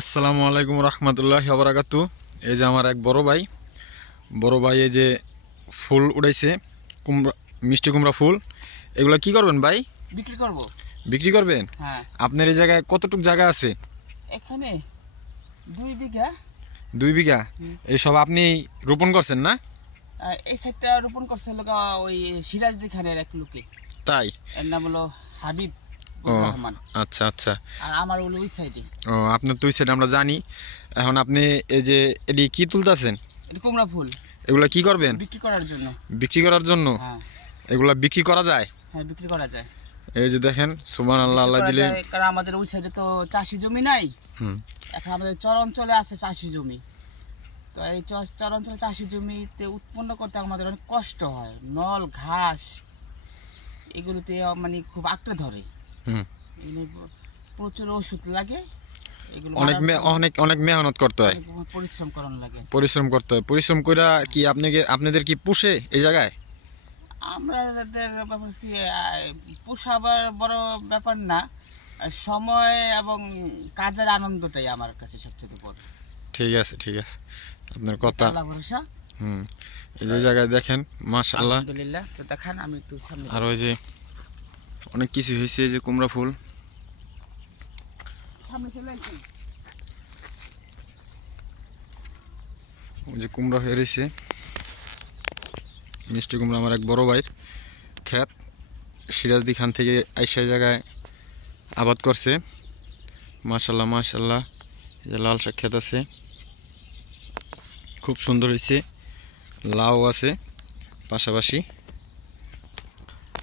আসসালামু আলাইকুম রহমতুল্লাহি ওয়া বারাকাতুহু। এই যে আমার এক বড় ভাই এই যে ফুল উড়াইছে, কুমড়া, মিষ্টি কুমড়া ফুল। এগুলা কি করবেন ভাই? বিক্রি করব। বিক্রি করবেন? হ্যাঁ। আপনার এই জায়গায় কতটুক জায়গা আছে? এখানে 2 বিঘা। 2 বিঘা? এইসব আপনি রোপণ করছেন না? এই সাইডটা রোপণ করছে লোক ওই সিরাজদি খানের এক লোকে। তাই? এর নাম হলো হাবিব ও রহমান। আচ্ছা আচ্ছা। আর আমার হলো ওই সাইডে। ও আপনার তো ওই সাইড আমরা জানি। এখন আপনি এই যে এটি কি তুলতেছেন? এটা কুমড়া ফুল। এগুলা কি করবেন? বিক্রি করার জন্য। বিক্রি করার জন্য? হ্যাঁ। এগুলা বিক্রি করা যায়? হ্যাঁ, বিক্রি করা যায়। এই যে দেখেন, সুবহানাল্লাহ, আল্লাহ দিলে। কারণ আমাদের ওই সাইডে তো চাষি জমি নাই। হুম। এখন আমাদের চর অঞ্চলে আছে চাষি জমি। তো এই চর অঞ্চলে চাষি জমিতে উৎপন্ন করতে আমাদের অনেক কষ্ট হয়। নল ঘাস এগুলোতে মানে খুব আঁকড়ে ধরে। হুম। প্রচুর ওষুধ লাগে। অনেক অনেক অনেক মেহনত করতে হয়, পরিশ্রম করানো লাগে। পরিশ্রম করতে হয়। পরিশ্রম কইরা কি আপনাদের কি পুষে এই জায়গায়? আমাদের ব্যাপার কি পোষাবার বড় ব্যাপার না, সময় এবং কাজের আনন্দটাই আমার কাছে সবচেয়ে বড়। ঠিক আছে ঠিক আছে, আপনার কথা। আল্লাহ ভরসা। হুম। এই যে জায়গায় দেখেন, মাশাআল্লাহ, আলহামদুলিল্লাহ। তো দেখান, আমি একটু সামনে। আর ওই যে অনেক কিছু হয়েছে, এই যে কুমড়া ফুল। সামনে চলে আসুন। ওই যে কুমড়া হয়ে রয়েছে, মিষ্টি কুমড়া। আমার এক বড় ভাইয়ের ক্ষেত, সিরাজদি খান থেকে আইসা জায়গায় আবাদ করছে। মাশাআল্লাহ মাশাআল্লাহ। এই যে লাল শাক ক্ষেত আছে, খুব সুন্দর হয়েছে। লাউ আছে পাশাপাশি।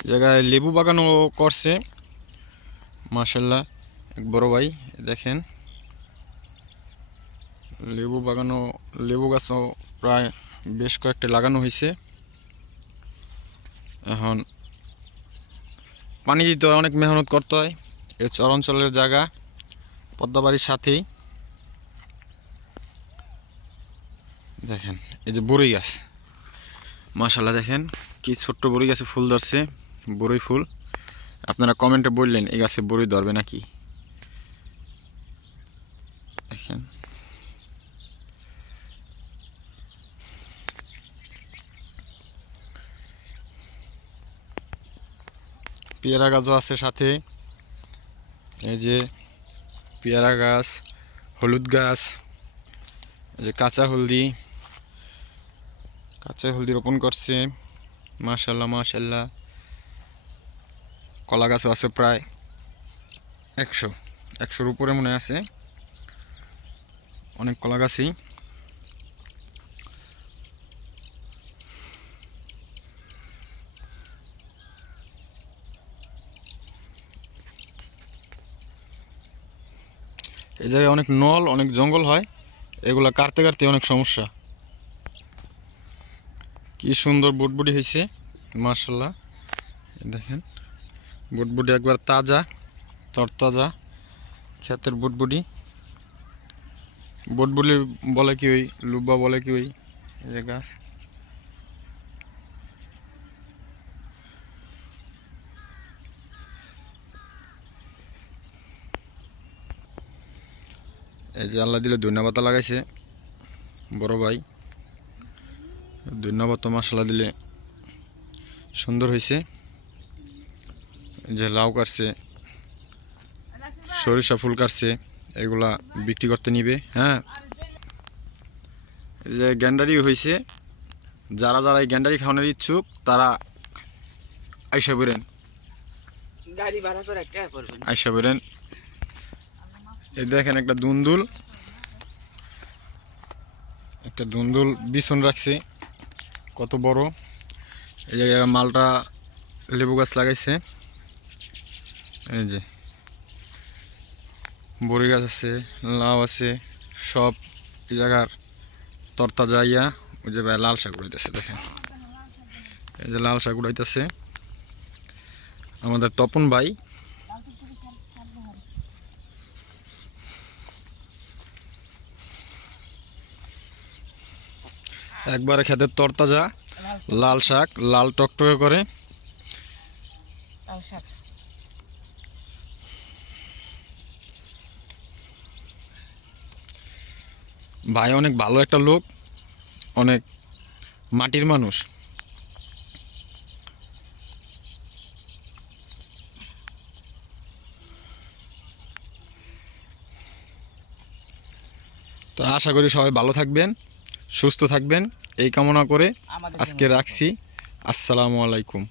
জায়গায় লেবু বাগানও করছে মাশাআল্লাহ এক বড় ভাই। দেখেন, লেবু বাগানও, লেবু গাছও প্রায় বেশ কয়েকটা লাগানো হয়েছে। এখন পানি দিতে হয়, অনেক মেহনত করতে হয়। এই চর অঞ্চলের জায়গা, পদ্মাবাড়ির সাথেই। দেখেন এই যে বড়ই গাছ, মাশাআল্লাহ, দেখেন কি ছোট্ট বড়ই গাছে ফুল ধরছে, বড়ই ফুল। আপনারা কমেন্টে বললেন এই গাছে বড়ই ধরবে নাকি। দেখেন পেয়ারা গাছও আছে সাথে। এই যে পেয়ারা গাছ, হলুদ গাছ, এই যে কাঁচা হলদি রোপণ করছে মাশাআল্লাহ মাশাআল্লাহ। কলা গাছও আছে প্রায় 100-100-র উপরে মনে আছে, অনেক কলা গাছই। এই জায়গায় অনেক নল, অনেক জঙ্গল হয়, এগুলা কাটতে কাটতে অনেক সমস্যা। কি সুন্দর বুটবুটি হয়েছে মাশাআল্লাহ। দেখেন বুটবুটি একবার তাজা, তরতাজা ক্ষেতের বুটবুটি। বুটবুটি বলে কি ওই, লুব্বা বলে কি ওই, এই যে গাছ। এই যে আল্লাহ দিলে ধনিয়া পাতা লাগাইছে বড় ভাই। ধনিয়া পাতা মাশাআল্লাহ দিলে সুন্দর হয়েছে। যে লাউ কাটছে, সরিষা ফুল কাটছে, এগুলা বিক্রি করতে নিবে। হ্যাঁ, যে গ্যান্ডারি হয়েছে, যারা যারা এই গ্যান্ডারি খাওয়ানোর ইচ্ছুক তারা আইসা বেরেন, গাড়ি ভাড়া করে একটা করবেন। আইসা বেরেন। এই দেখেন একটা দুন্দুল বিছন রাখছে, কত বড়। এই জায়গায় মালটা লেবু গাছ লাগাইছে। এই যে বড়ি গাছ আছে, লাউ আছে, সব এই জায়গার তরতাজা ইয়া। ওই যে ভাই লাল শাক উড়াইতেছে, দেখেন এই যে লাল শাক উড়াইতেছে আমাদের তপন ভাই। একবারে খেতের তরতাজা লাল শাক, লাল টকটকে করে। লাল শাক। ভাই অনেক ভালো একটা লোক, অনেক মাটির মানুষ। তো আশা করি সবাই ভালো থাকবেন, সুস্থ থাকবেন এই কামনা করে আমাদের আজকে রাখছি। আসসালামু আলাইকুম।